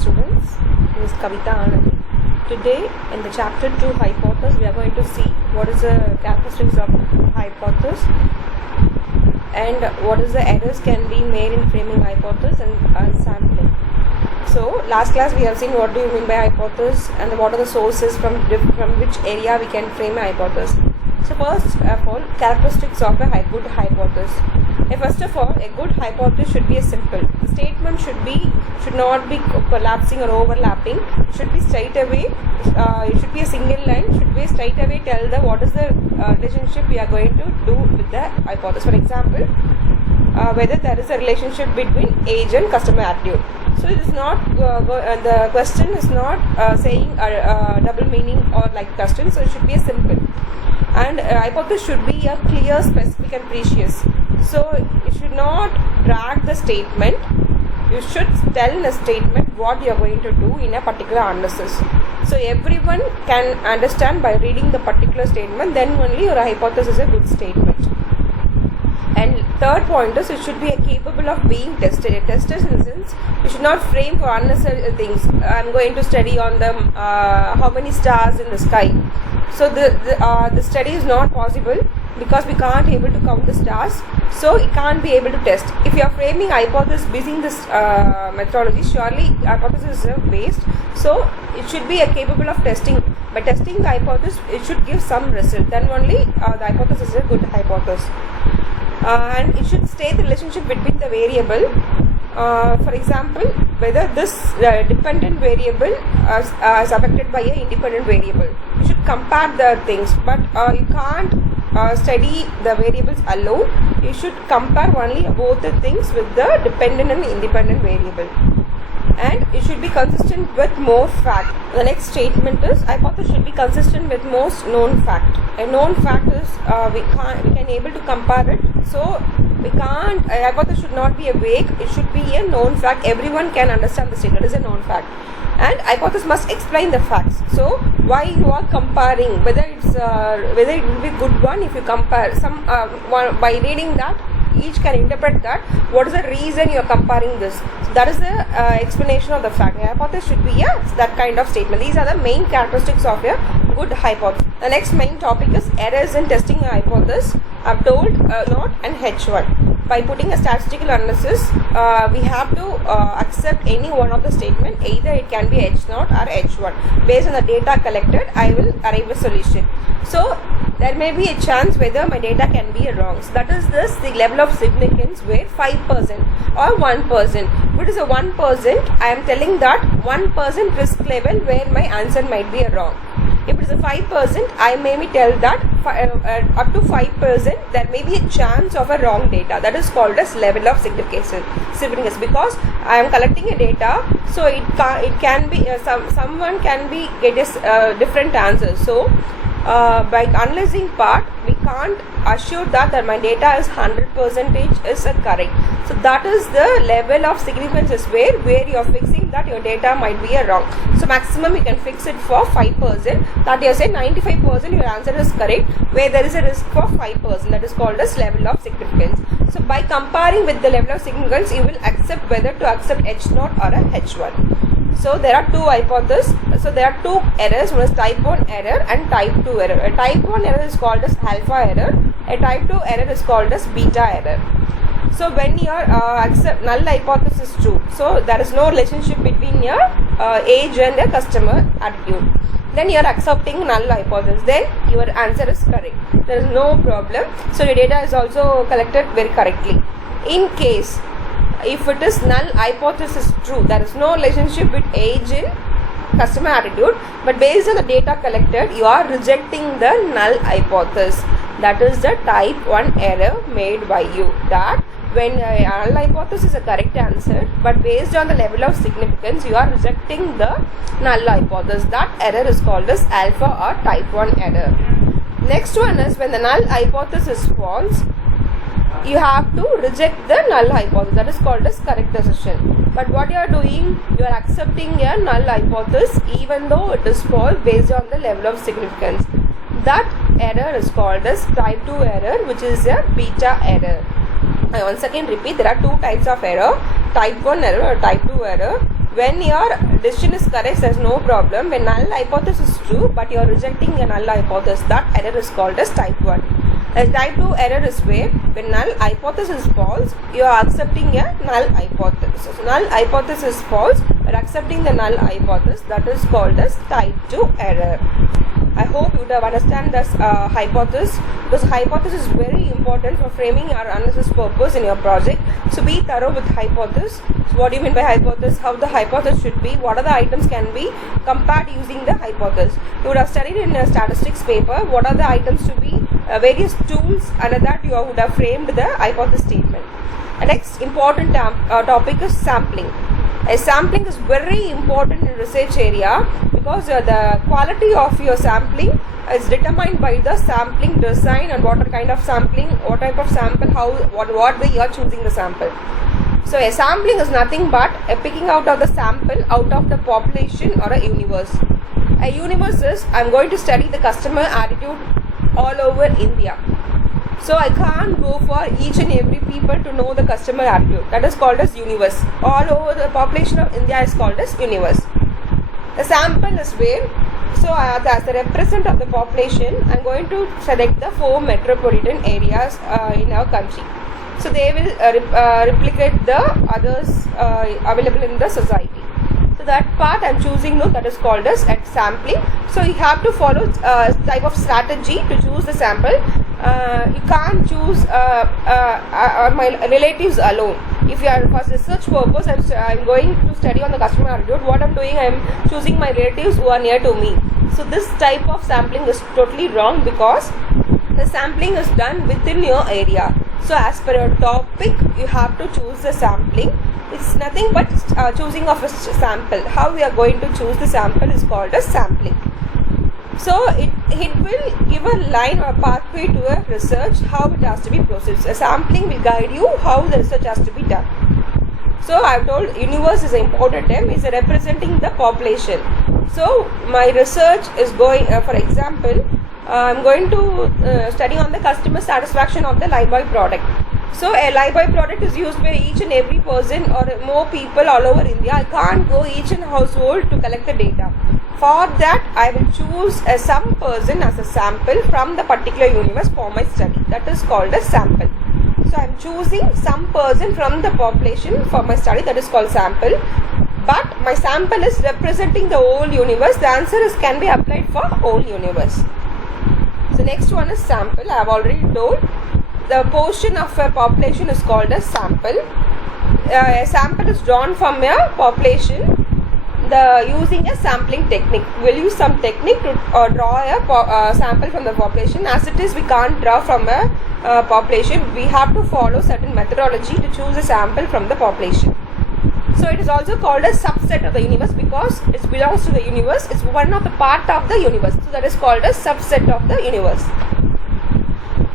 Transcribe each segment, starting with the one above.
students. This is Kavita Anand. Today in the chapter 2 hypothesis, we are going to see what is the characteristics of hypothesis and what is the errors can be made in framing hypothesis and sampling. So last class we have seen what do you mean by hypothesis and what are the sources from which area we can frame a hypothesis. So first of all, characteristics of a good hypothesis. First of all, a good hypothesis should be a simple. The statement should not be collapsing or overlapping. It should be straight away. It should be a single line. Should be straight away tell the what is the relationship we are going to do with the hypothesis. For example, whether there is a relationship between age and customer attitude. So it is not the question is not saying a double meaning or like question. So it should be a simple. And hypothesis should be a clear, specific and precious. So you should not drag the statement. You should tell in a statement what you are going to do in a particular analysis. So everyone can understand by reading the particular statement, then only your hypothesis is a good statement. And third point is it should be capable of being tested. Tested in the sense you should not frame for unnecessary things. I'm going to study on the how many stars in the sky. So the study is not possible because we can't able to count the stars. So it can't be able to test. If you are framing hypothesis using this methodology, surely hypothesis is based. So it should be capable of testing. By testing the hypothesis, it should give some result. Then only the hypothesis is a good hypothesis. And it should state the relationship between the variable. For example, whether this dependent variable is affected by an independent variable. You should compare the things, but you can't study the variables alone. You should compare only both the things with the dependent and independent variable. And it should be consistent with more fact. The next statement is hypothesis should be consistent with most known fact. A known fact is we can able to compare it. So we can't. A hypothesis should not be a vague. It should be a known fact. Everyone can understand the statement is a known fact. And hypothesis must explain the facts. So why you are comparing, whether it will be good one if you compare some by reading that. Each can interpret that what is the reason you are comparing this. So that is the explanation of the fact. A hypothesis should be that kind of statement. These are the main characteristics of a good hypothesis. The next main topic is errors in testing a hypothesis. I have told not and H1. By putting a statistical analysis, we have to accept any one of the statement. Either it can be H0 or H1. Based on the data collected, I will arrive a solution. So there may be a chance whether my data can be wrong. So that is the level of significance where 5% or 1%. If it is a 1%, I am telling that 1% risk level where my answer might be wrong. If it is a 5%, I may tell that up to 5% there may be a chance of a wrong data. That is called as level of significance because I am collecting a data, so it can be someone can be get different answers. So by analyzing part, we can't assure that my data is 100% is correct. So that is the level of significance is where you are fixing that your data might be wrong. So maximum you can fix it for 5%. That you say 95% your answer is correct, where there is a risk for 5%. That is called as level of significance. So by comparing with the level of significance, you will accept whether to accept H0 or a H1. So there are two hypotheses. So there are two errors. One is type 1 error and type 2 error. A type 1 error is called as alpha error. A type 2 error is called as beta error. So when your accept null hypothesis is true, so there is no relationship between your age and the customer attitude, then you are accepting null hypothesis, then your answer is correct. There is no problem. So your data is also collected very correctly. In case if it is null hypothesis true, there is no relationship with age in customer attitude, but based on the data collected, you are rejecting the null hypothesis. That is the type 1 error made by you. That when null hypothesis is a correct answer, but based on the level of significance, you are rejecting the null hypothesis. That error is called as alpha or type 1 error. Next one is when the null hypothesis is false, you have to reject the null hypothesis. That is called as correct assertion. But what you are doing, you are accepting a null hypothesis even though it is false based on the level of significance. That error is called as type 2 error, which is a beta error. I once again repeat, there are two types of error, type 1 error or type 2 error. When your decision is correct, there's no problem. When null hypothesis is true, but you're rejecting a null hypothesis, that error is called as type 1. A type 2 error is where when null hypothesis is false, you are accepting a null hypothesis. Null hypothesis is false, but accepting the null hypothesis, that is called as type 2 error. I hope you would have understand this hypothesis, because hypothesis is very important for framing your analysis purpose in your project. So be thorough with hypothesis. So what do you mean by hypothesis? How the hypothesis should be? What are the items can be compared using the hypothesis? You would have studied in a statistics paper what are the items to be, various tools, and that you would have framed the hypothesis statement. The next important topic is sampling. Sampling is very important in research area because the quality of your sampling is determined by the sampling design and what kind of sampling, what type of sample, what way you are choosing the sample. So a sampling is nothing but a picking out of the sample out of the population or a universe. A universe is I'm going to study the customer attitude all over India. So I can't go for each and every people to know the customer attitude. That is called as universe. All over the population of India is called as universe. The sample is where, so as the representative of the population, I am going to select the 4 metropolitan areas in our country. So they will replicate the others available in the society. So that part I am choosing now, that is called as at sampling. So you have to follow type of strategy to choose the sample. You can't choose my relatives alone. If you are for research purpose, I'm going to study on the customer attitude. What I'm doing, I'm choosing my relatives who are near to me. So this type of sampling is totally wrong because the sampling is done within your area. So as per your topic, you have to choose the sampling. It's nothing but choosing of a sample. How we are going to choose the sample is called as sampling. So it will give a line or a pathway to a research, how it has to be processed. A sampling will guide you how the research has to be done. So I have told universe is an important term, is representing the population. So my research is going, for example, I am going to study on the customer satisfaction of the Lifebuoy product. So a Lifebuoy product is used by each and every person or more people all over India. I can't go each and household to collect the data. For that, I will choose some person as a sample from the particular universe for my study. That is called a sample. So I am choosing some person from the population for my study. That is called sample. But my sample is representing the whole universe. The answer is can be applied for whole universe. So next one is sample. I have already told. The portion of a population is called a sample. A sample is drawn from a population. Using a sampling technique. We'll use some technique to draw a sample from the population. As it is, we can't draw from a population. We have to follow certain methodology to choose a sample from the population. So it is also called a subset of the universe because it belongs to the universe. It's one of the part of the universe. So that is called a subset of the universe.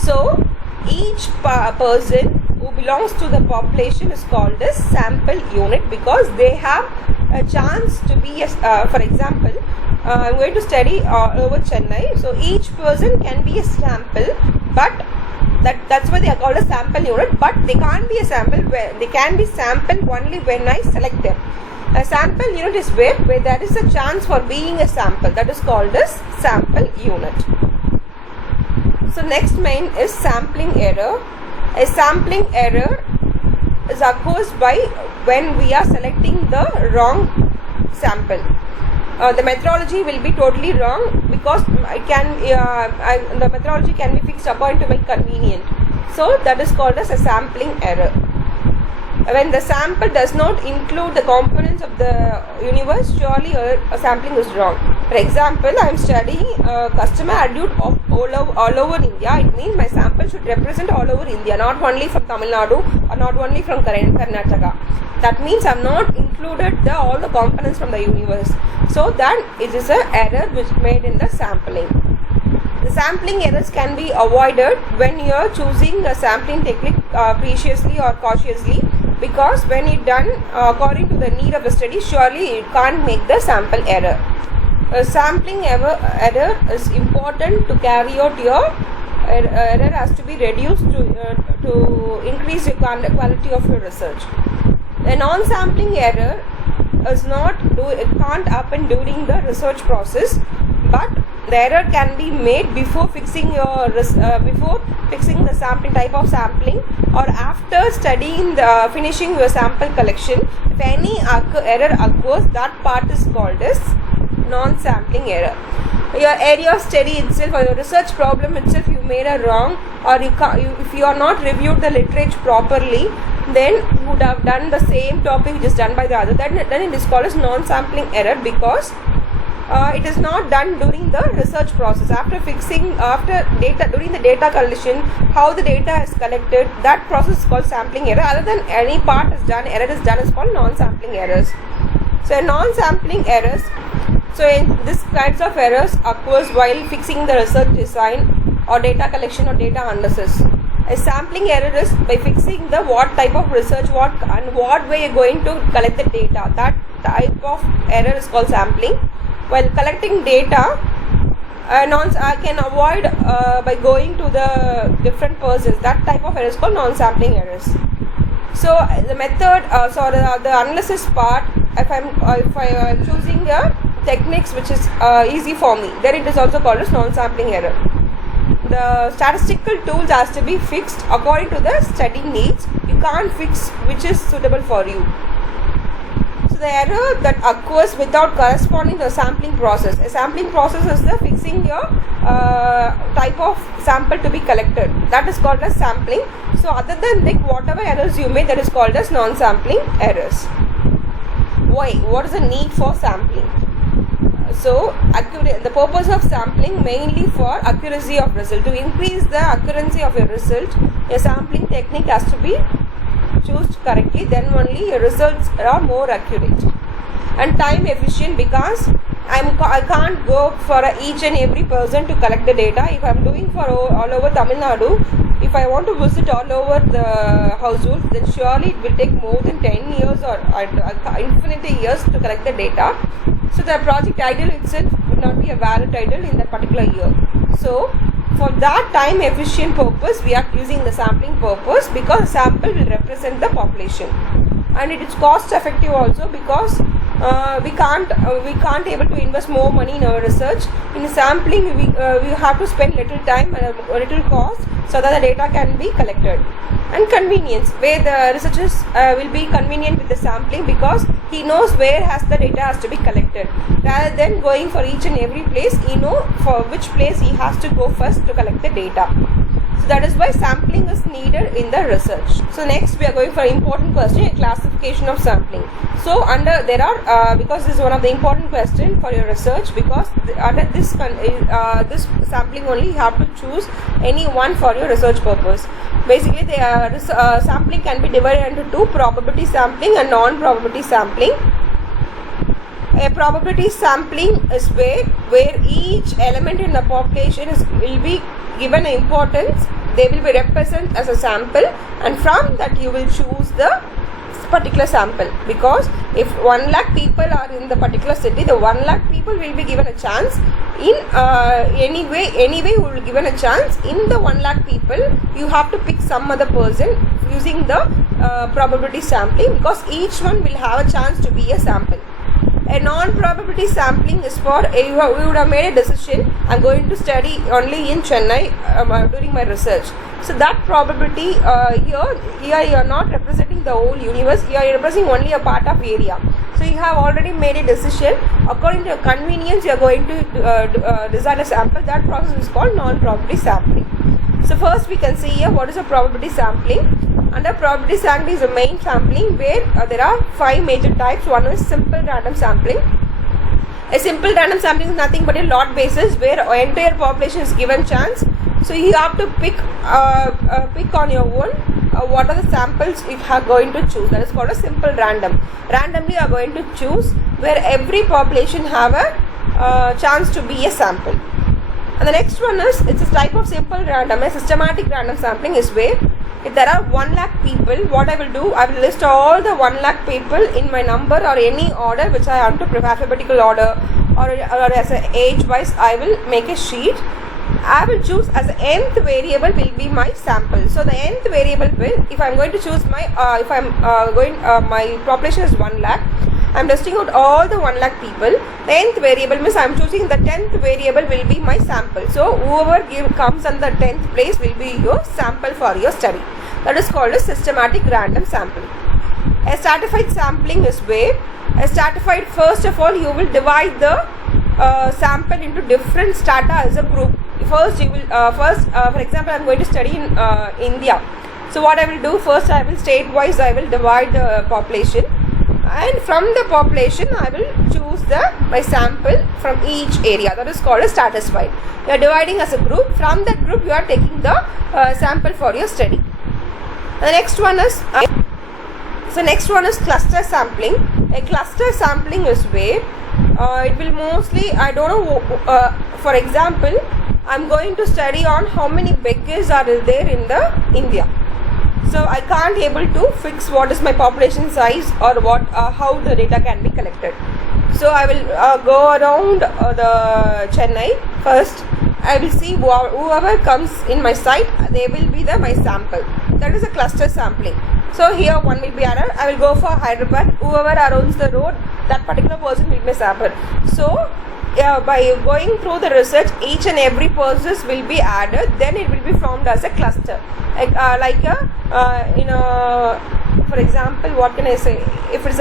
So each person who belongs to the population is called a sample unit because they have a chance to be, for example, I'm going to study over Chennai. So each person can be a sample, but that's why they are called a sample unit. But they can't be a sample where they can be sample only when I select them. A sample unit is where there is a chance for being a sample. That is called as sample unit. So next main is sampling error. A sampling error is occurs by when we are selecting the wrong sample. The methodology will be totally wrong because the methodology can be fixed according to my convenience. So that is called as a sampling error. When the sample does not include the components of the universe, surely a sampling is wrong. For example, I am studying customer attitude of all over India. It means my sample should represent all over India, not only from Tamil Nadu or not only from Karnataka. That means I have not included all the components from the universe. So then it is an error which made in the sampling. The sampling errors can be avoided when you are choosing a sampling technique preciously or cautiously, because when it done according to the need of the study, surely it can't make the sample error. A sampling error is important to carry out your error has to be reduced to increase the quality of your research. A non-sampling error it can't happen during the research process, but the error can be made before fixing the sampling type of sampling, or after studying finishing your sample collection. If any error occurs, that part is called as non-sampling error. Your area of study itself or your research problem itself you made a wrong, or if you are not reviewed the literature properly, then you would have done the same topic which is done by the other, then it is called as non-sampling error, because it is not done during the research process. During the data collection, how the data is collected, that process is called sampling error. Other than any part is done, error is done, is called non-sampling errors. So non-sampling errors, so in this kinds of errors occurs while fixing the research design or data collection or data analysis. A sampling error is by fixing the what type of research, what way you're going to collect the data. That type of error is called sampling. While collecting data, I can avoid by going to the different persons. That type of error is called non-sampling errors. So the method, the analysis part, if I am choosing a techniques which is easy for me, then it is also called as non-sampling error. The statistical tools has to be fixed according to the study needs. You can't fix which is suitable for you. So the error that occurs without corresponding to the sampling process. A sampling process is the fixing your type of sample to be collected. That is called as sampling. So other than whatever errors you made, that is called as non-sampling errors. Why? What is the need for sampling? So the purpose of sampling mainly for accuracy of result. To increase the accuracy of your result, a sampling technique has to be chosen correctly, then only your results are more accurate and time efficient, because I can't go for each and every person to collect the data. If I am doing for all over Tamil Nadu, if I want to visit all over the households, then surely it will take more than 10 years or infinity years to collect the data. So the project title itself would not be a valid title in that particular year. So for that time efficient purpose, we are using the sampling purpose, because sample will represent the population, and it is cost effective also, because we can't able to invest more money in our research. In sampling, we have to spend little time and a little cost, so that the data can be collected. And convenience, where the researchers will be convenient with the sampling, because he knows where the data has to be collected, rather than going for each and every place. He know for which place he has to go first to collect the data. So that is why sampling is needed in the research. So next we are going for an important question, a classification of sampling. So because this is one of the important questions for your research, because under this sampling only you have to choose any one for your research purpose. Basically, sampling can be divided into two: probability sampling and non-probability sampling. A probability sampling is where each element in the population will be given importance. They will be represented as a sample, and from that you will choose the particular sample. Because if 1 lakh people are in the particular city, the 1 lakh people will be given a chance. In anyway you will be given a chance. In the 1 lakh people, you have to pick some other person using the probability sampling, because each one will have a chance to be a sample. A non-probability sampling is for we would have made a decision, I'm going to study only in Chennai during my research. So that probability here you are not representing the whole universe, you are representing only a part of area. So you have already made a decision. According to your convenience, you are going to design a sample. That process is called non-probability sampling. So first we can see here what is a probability sampling. Under probability sampling is a main sampling, where there are 5 major types. One is simple random sampling. A simple random sampling is nothing but a lot basis, where entire population is given chance. So you have to pick on your own what are the samples you are going to choose. That is called a simple random. Randomly you are going to choose, where every population have a chance to be a sample. And the next one is, it's a type of simple random. A systematic random sampling is where if there are 1 lakh people, what I will do, I will list all the 1 lakh people in my number or any order which I want to prepare, alphabetical order or as a age wise. I will make a sheet. I will choose as the nth variable will be my sample. So the nth variable will, if I am going to choose my my population is 1 lakh, I'm testing out all the 1 lakh people. 10th variable means I'm choosing the 10th variable will be my sample. So whoever comes on the 10th place will be your sample for your study. That is called a systematic random sampling. A stratified sampling is where a stratified, first of all, you will divide the sample into different strata as a group. First you will for example, I'm going to study in India. So what I will do, first I will state wise I will divide the population, and from the population I will choose my sample from each area. That is called a stratified. You are dividing as a group. From that group you are taking the sample for your study. The next one is cluster sampling. A cluster sampling is where it will mostly, I don't know, for example, I'm going to study on how many beggars are there in India. So I can't able to fix what is my population size or how the data can be collected. So I will go around the Chennai first. I will see whoever comes in my site, they will be my sample. That is a cluster sampling. So here one will be added. I will go for Hyderabad. Whoever owns the road, that particular person will be sample. So by going through the research, each and every person will be added. Then it will be formed as a cluster. For example, what can I say? If it's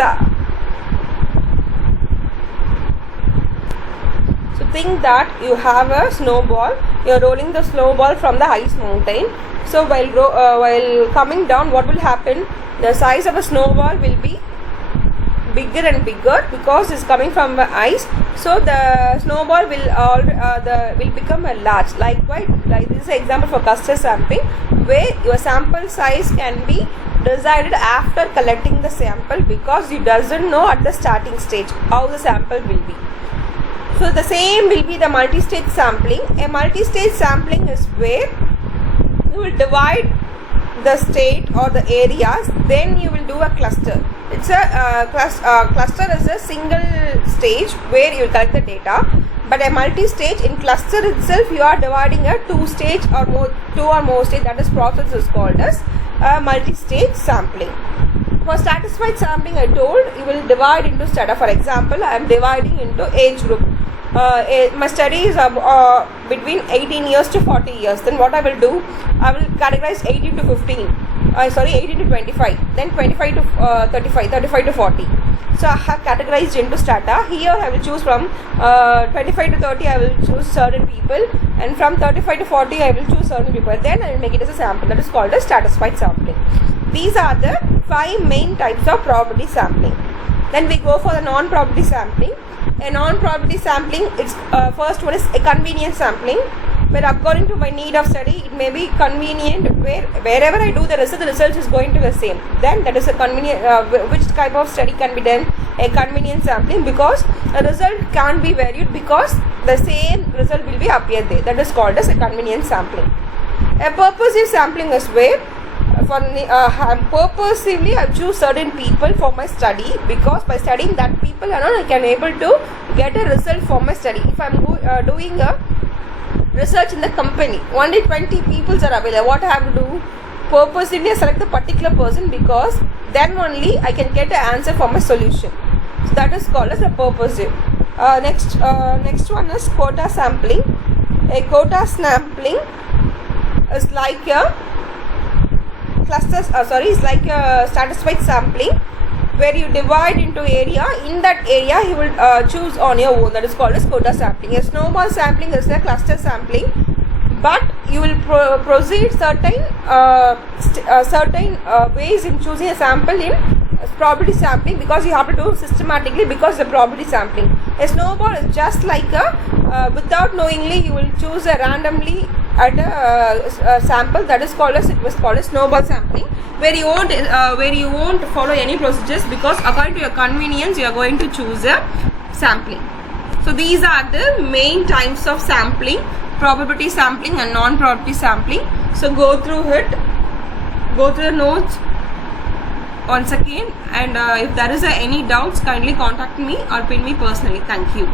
think that you have a snowball, you are rolling the snowball from the highest mountain. So while coming down, what will happen? The size of a snowball will be bigger and bigger because it's coming from the ice. So the snowball will become a large. Likewise, this is an example for cluster sampling, where your sample size can be decided after collecting the sample, because you doesn't know at the starting stage how the sample will be. So the same will be the multi-stage sampling. A multi-stage sampling is where you will divide the state or the areas, then you will do a cluster. It's a cluster is a single stage where you will collect the data, but a multi-stage, in cluster itself you are dividing a two or more stage. That is process is called as multi-stage sampling. For stratified sampling, I told you will divide into strata. For example, I am dividing into age group. My study is between 18 years to 40 years. Then what I will do, I will categorize 18 to 18 to 25, then 25 to 35, 35 to 40. So I have categorized into strata. Here I will choose from 25 to 30, I will choose certain people, and from 35 to 40 I will choose certain people. Then I will make it as a sample. That is called a stratified sampling. These are the 5 main types of probability sampling. Then we go for the non-probability sampling. A non-probability sampling, its first one is a convenience sampling, where according to my need of study, it may be convenient wherever I do the result is going to be the same. Then that is a convenient, which type of study can be done? A convenience sampling, because a result can't be varied because the same result will be appeared there. That is called as a convenience sampling. A purposive sampling is where purposely I choose certain people for my study, because by studying that people I can able to get a result for my study. If I am doing a research in the company, only 20 people are available, what I have to do? Purposely I select the particular person, because then only I can get an answer for my solution. So that is called as a purposive. Next one is quota sampling. A quota sampling is like a it's like a stratified sampling, where you divide into area. In that area you will choose on your own. That is called as quota sampling. A snowball sampling is a cluster sampling, but you will proceed certain ways in choosing a sample in probability sampling, because you have to do systematically, because the probability sampling. A snowball is just like a without knowingly you will choose a randomly at a sample. That is called as snowball sampling, where you won't follow any procedures, because according to your convenience you are going to choose a sampling. So these are the main types of sampling: probability sampling and non-probability sampling. So go through the notes once again, and if there is any doubts, kindly contact me or ping me personally. Thank you.